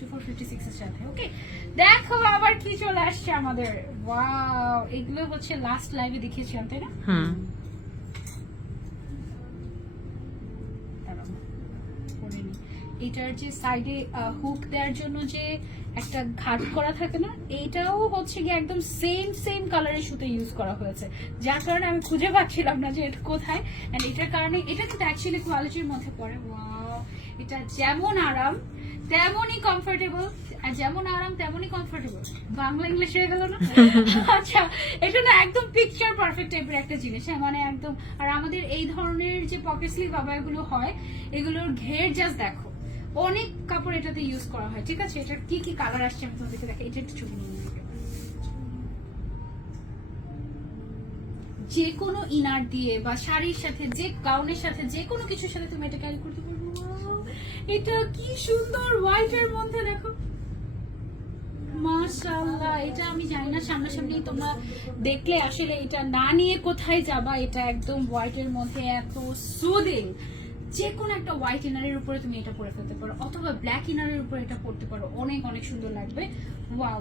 456 এর সাথে। ওকে, দেখো আবার কি চলে আসছে আমাদের। ওয়াও, এগুলো হচ্ছে লাস্ট লাইভে দেখিয়েছিলাম তাই না? এটার যে সাইডে হুক দেওয়ার জন্য যে একটা ঘাট করা থাকে না, এইটাও হচ্ছে গিয়ে একদম সেম কালারের সুতো ইউজ করা হয়েছে, যার কারণে আমি খুঁজে পাচ্ছিলাম না যে এটা কোথায়। এন্ড এটার কারণে এটা কিন্তু অ্যাকচুয়ালি কোয়ালিটির মধ্যে পড়ে। ওয়াও, এটা যেমন আরাম তেমনই কমফোর্টেবল, আর যেমন আরাম তেমনই কমফোর্টেবল। বাংলা ইংলিশ হয়ে গেল না? আচ্ছা, এটা না একদম পিকচার পারফেক্ট টাইপের একটা জিনিস। হ্যাঁ, মানে একদম। আর আমাদের এই ধরনের যে পকেট স্লিভ আবায়াগুলো হয়, এগুলোর ঘের জাস্ট দেখো, অনেক কাপড় এটাতে ইউজ করা হয়। ঠিক আছে, এটার কি কি কালার আসছে আমি তোমাদেরকে দেখাই। এটা একটু ছবি নিয়ে নেবে। যে কোনো ইনার দিয়ে বা শাড়ির সাথে, যে গাউনের সাথে, যে কোনো কিছুর সাথে তুমি এটা ক্যারি করতে পারবে। এটা কি সুন্দর, হোয়াইট এর মধ্যে দেখো, মাশাআল্লাহ। এটা আমি জানি না, সামনাসামনি তোমরা দেখলে আসলে এটা না নিয়ে কোথায় যাবা। এটা একদম হোয়াইট এর মধ্যে এত সুদিং। যে কোনো একটা হোয়াইট ইনারের উপরে তুমি এটা পরে ফেলতে পারো, অথবা ব্ল্যাক ইনারের উপরে এটা পরতে পারো, অনেক অনেক সুন্দর লাগবে। ওয়াও।